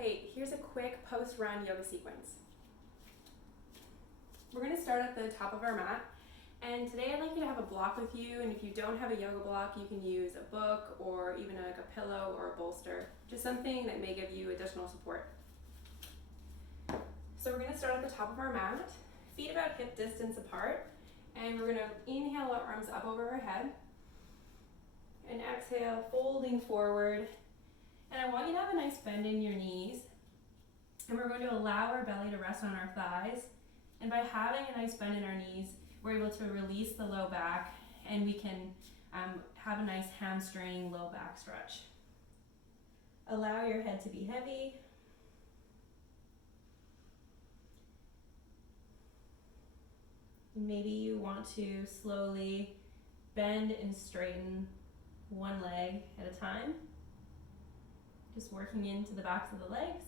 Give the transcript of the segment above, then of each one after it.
Hey, here's a quick post-run yoga sequence. We're going to start at the top of our mat, and today I'd like you to have a block with you, and if you don't have a yoga block, you can use a book or even like a pillow or a bolster, just something that may give you additional support. So we're going to start at the top of our mat, feet about hip distance apart, and we're going to inhale our arms up over our head, and exhale, folding forward. And I want you to have a nice bend in your knees, and we're going to allow our belly to rest on our thighs. And by having a nice bend in our knees, we're able to release the low back, and we can have a nice hamstring low back stretch. Allow your head to be heavy. Maybe you want to slowly bend and straighten one leg at a time. Just working into the backs of the legs.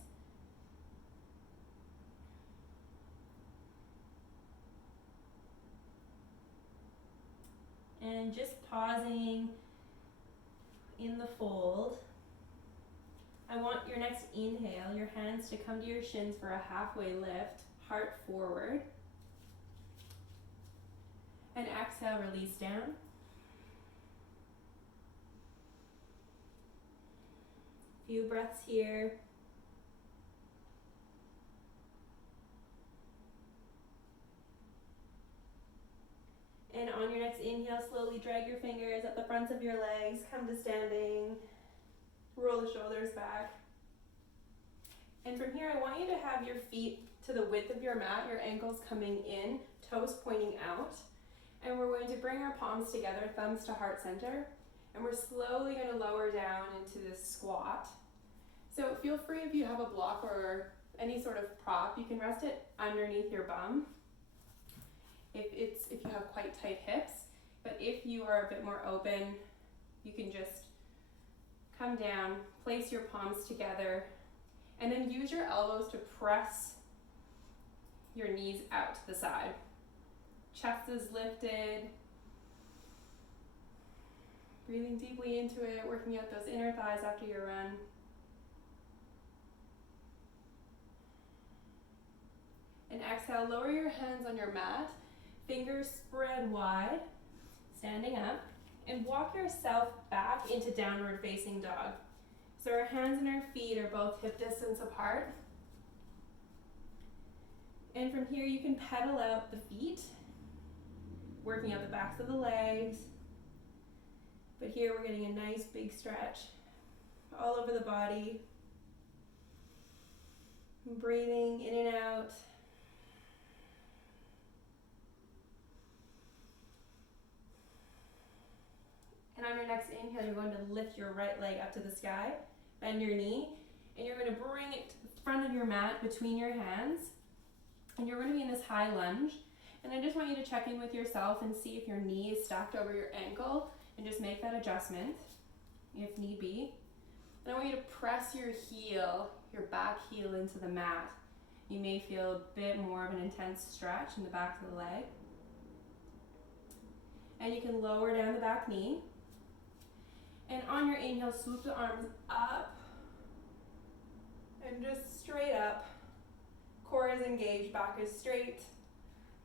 And just pausing in the fold. I want your next inhale, your hands to come to your shins for a halfway lift, heart forward. And exhale, release down. Few breaths here. And on your next inhale, slowly drag your fingers up the fronts of your legs, come to standing, roll the shoulders back. And from here, I want you to have your feet to the width of your mat, your ankles coming in, toes pointing out. And we're going to bring our palms together, thumbs to heart center. And we're slowly going to lower down into this squat. So feel free, if you have a block or any sort of prop, you can rest it underneath your bum if you have quite tight hips. But if you are a bit more open, you can just come down, place your palms together, and then use your elbows to press your knees out to the side. Chest is lifted. Breathing deeply into it, working out those inner thighs after your run. And exhale, lower your hands on your mat, fingers spread wide, standing up, and walk yourself back into downward facing dog. So our hands and our feet are both hip distance apart. And from here you can pedal out the feet, working out the backs of the legs. But here we're getting a nice big stretch all over the body. Breathing in and out. And on your next inhale, you're going to lift your right leg up to the sky, bend your knee, and you're going to bring it to the front of your mat between your hands. And you're going to be in this high lunge. And I just want you to check in with yourself and see if your knee is stacked over your ankle, and just make that adjustment if need be. And I want you to press your heel, your back heel into the mat. You may feel a bit more of an intense stretch in the back of the leg. And you can lower down the back knee. And on your inhale, swoop the arms up and just straight up. Core is engaged, back is straight.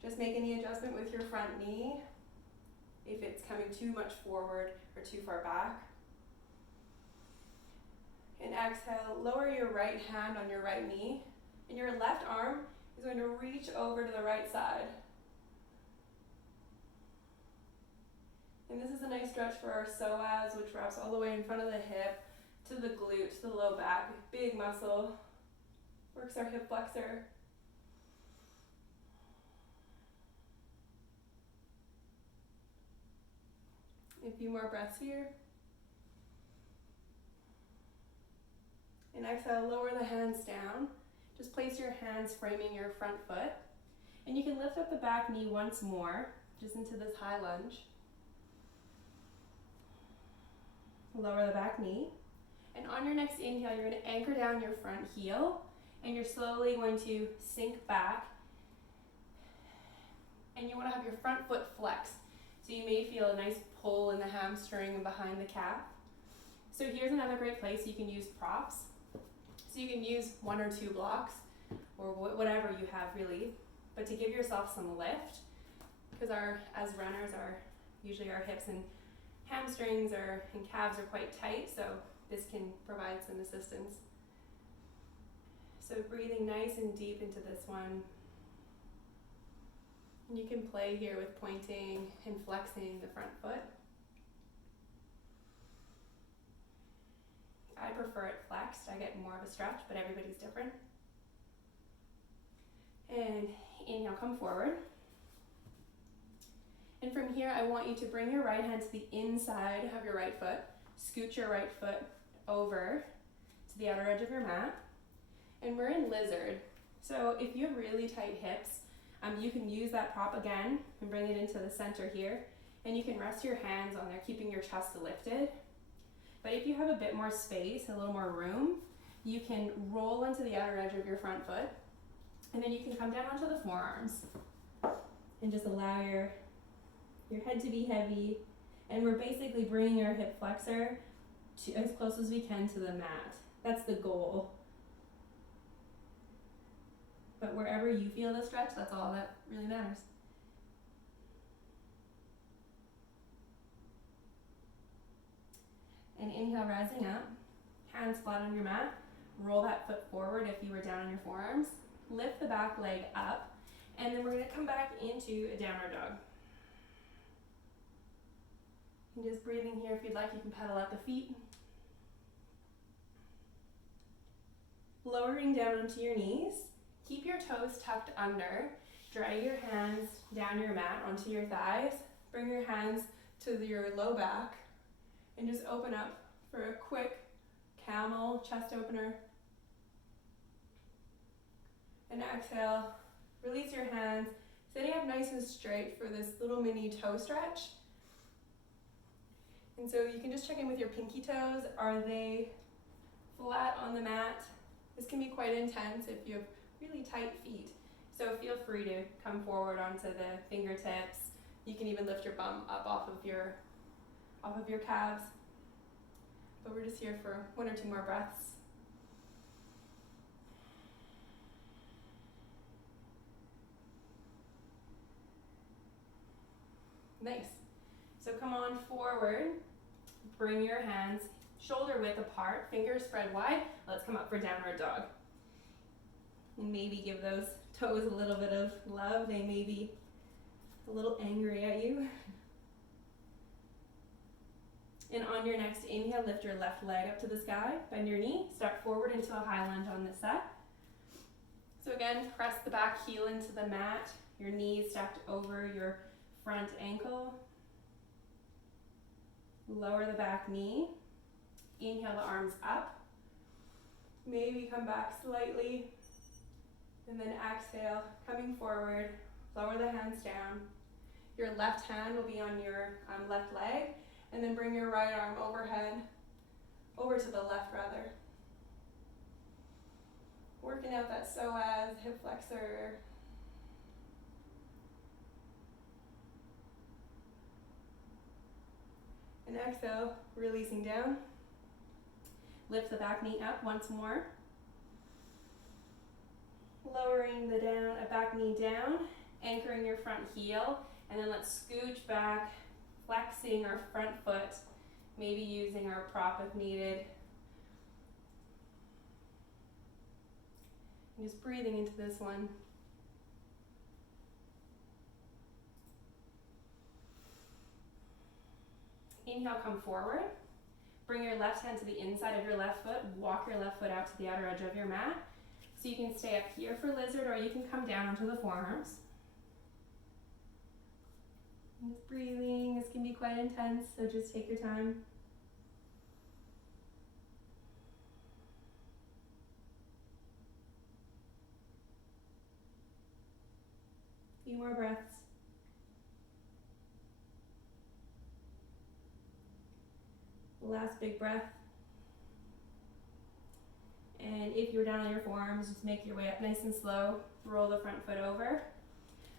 Just make any adjustment with your front knee if it's coming too much forward or too far back. And exhale, lower your right hand on your right knee, and your left arm is going to reach over to the right side. And this is a nice stretch for our psoas, which wraps all the way in front of the hip, to the glute, to the low back. Big muscle, works our hip flexor. A few more breaths here. And exhale, lower the hands down. Just place your hands framing your front foot. And you can lift up the back knee once more, just into this high lunge. Lower the back knee. And on your next inhale, you're going to anchor down your front heel, and you're slowly going to sink back. And you want to have your front foot flex. So you may feel a nice pull in the hamstring and behind the calf. So here's another great place you can use props. So So you can use 1 or 2 blocks or whatever you have really, but to give yourself some lift, because as runners, usually our hips and hamstrings and calves are quite tight, so this can provide some assistance. So breathing nice and deep into this one. And you can play here with pointing and flexing the front foot. I prefer it flexed. I get more of a stretch, but everybody's different. And inhale, come forward. And from here, I want you to bring your right hand to the inside of your right foot. Scoot your right foot over to the outer edge of your mat. And we're in lizard. So if you have really tight hips, you can use that prop again and bring it into the center here. And you can rest your hands on there, keeping your chest lifted. But if you have a bit more space, a little more room, you can roll onto the outer edge of your front foot. And then you can come down onto the forearms and just allow your head to be heavy. And we're basically bringing our hip flexor to as close as we can to the mat. That's the goal. But wherever you feel the stretch, that's all that really matters. And inhale, rising up, hands flat on your mat. Roll that foot forward if you were down on your forearms. Lift the back leg up, and then we're going to come back into a downward dog. And just breathing here, if you'd like, you can pedal out the feet. Lowering down onto your knees. Keep your toes tucked under. Drag your hands down your mat onto your thighs. Bring your hands to your low back. And just open up for a quick camel chest opener. And exhale, release your hands. Sitting up nice and straight for this little mini toe stretch. And so you can just check in with your pinky toes. Are they flat on the mat? This can be quite intense if you have really tight feet. So feel free to come forward onto the fingertips. You can even lift your bum up off of your calves. But we're just here for 1 or 2 more breaths. Nice. So come on forward. Bring your hands shoulder width apart, fingers spread wide. Let's come up for downward dog. And maybe give those toes a little bit of love. They may be a little angry at you. And on your next inhale, lift your left leg up to the sky, bend your knee, step forward into a high lunge on this set. So again, press the back heel into the mat, your knees stacked over your front ankle. Lower the back knee. Inhale the arms up. Maybe come back slightly. And then exhale, coming forward, lower the hands down. Your left hand will be on your left leg, and then bring your right arm overhead, over to the left rather. Working out that psoas, hip flexor. And exhale, releasing down. Lift the back knee up once more. Lowering the back knee down, anchoring your front heel, and then let's scooch back, flexing our front foot, maybe using our prop if needed. And just breathing into this one. Inhale, come forward. Bring your left hand to the inside of your left foot. Walk your left foot out to the outer edge of your mat. So you can stay up here for lizard, or you can come down onto the forearms. And just breathing. This can be quite intense, so just take your time. A few more breaths. Last big breath. And if you're down on your forearms, just make your way up nice and slow. Roll the front foot over.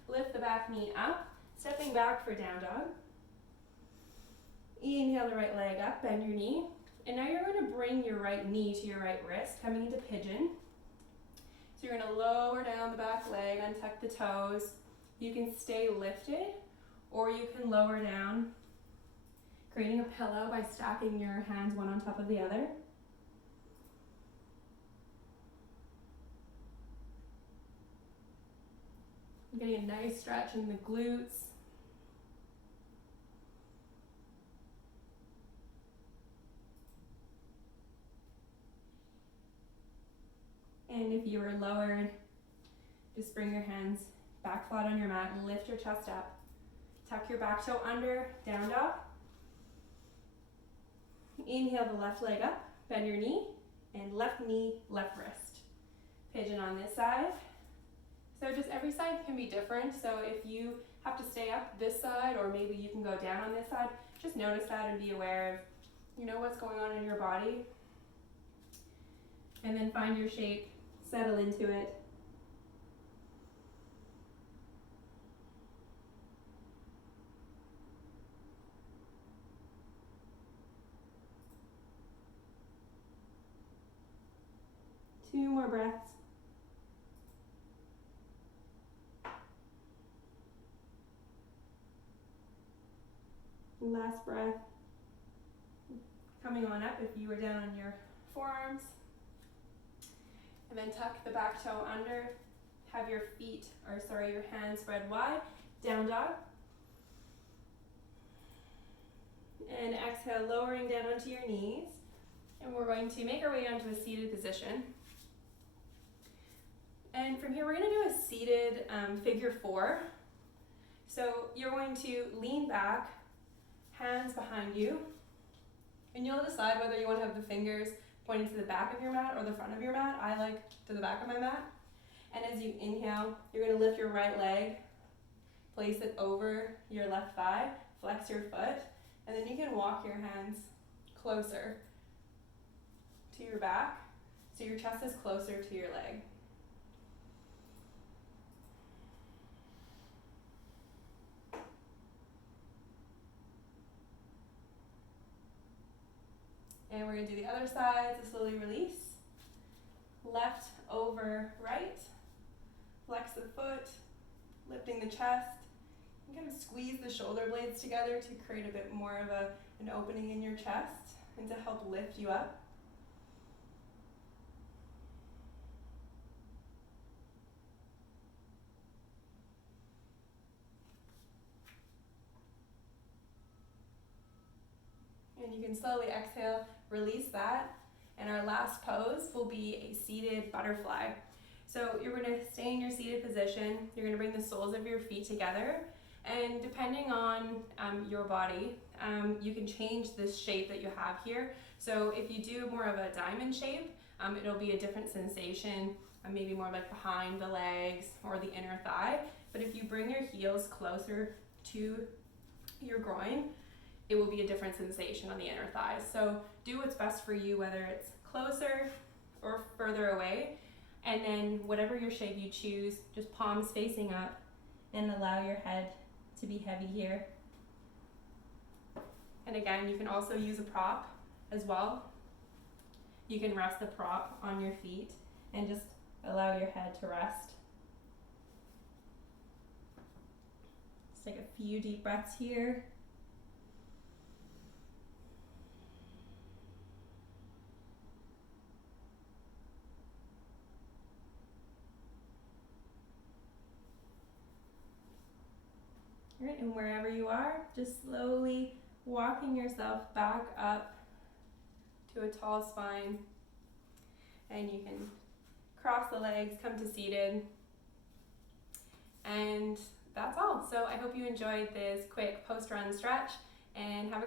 Lift the back knee up. Stepping back for down dog. Inhale the right leg up, bend your knee. And now you're going to bring your right knee to your right wrist, coming into pigeon. So you're going to lower down the back leg, untuck the toes. You can stay lifted, or you can lower down, creating a pillow by stacking your hands one on top of the other. Getting a nice stretch in the glutes. And if you were lowered, just bring your hands back flat on your mat and lift your chest up. Tuck your back toe under, down dog. Inhale the left leg up, bend your knee, and left knee, left wrist. Pigeon on this side. So just every side can be different. So if you have to stay up this side, or maybe you can go down on this side, just notice that and be aware of, what's going on in your body. And then find your shape, settle into it. Two more breaths. Last breath. Coming on up if you were down on your forearms. And then tuck the back toe under. Have your your hands spread wide. Down dog. And exhale, lowering down onto your knees. And we're going to make our way onto a seated position. And from here, we're going to do a seated figure 4. So you're going to lean back, hands behind you, and you'll decide whether you want to have the fingers pointing to the back of your mat or the front of your mat. I like to the back of my mat. And as you inhale, you're going to lift your right leg, place it over your left thigh, flex your foot, and then you can walk your hands closer to your back so your chest is closer to your leg. And we're going to do the other side, so slowly release. Left over right. Flex the foot, lifting the chest. You kind of squeeze the shoulder blades together to create a bit more of an opening in your chest and to help lift you up. And you can slowly exhale, release that. And our last pose will be a seated butterfly. So you're going to stay in your seated position. You're going to bring the soles of your feet together. And depending on your body, you can change this shape that you have here. So if you do more of a diamond shape, it'll be a different sensation, maybe more like behind the legs or the inner thigh. But if you bring your heels closer to your groin, it will be a different sensation on the inner thighs. So do what's best for you, whether it's closer or further away. And then whatever your shape you choose, just palms facing up and allow your head to be heavy here. And again, you can also use a prop as well. You can rest the prop on your feet and just allow your head to rest. Let's take a few deep breaths here. All right, and wherever you are, just slowly walking yourself back up to a tall spine. And you can cross the legs, come to seated. And that's all. So I hope you enjoyed this quick post-run stretch and have a great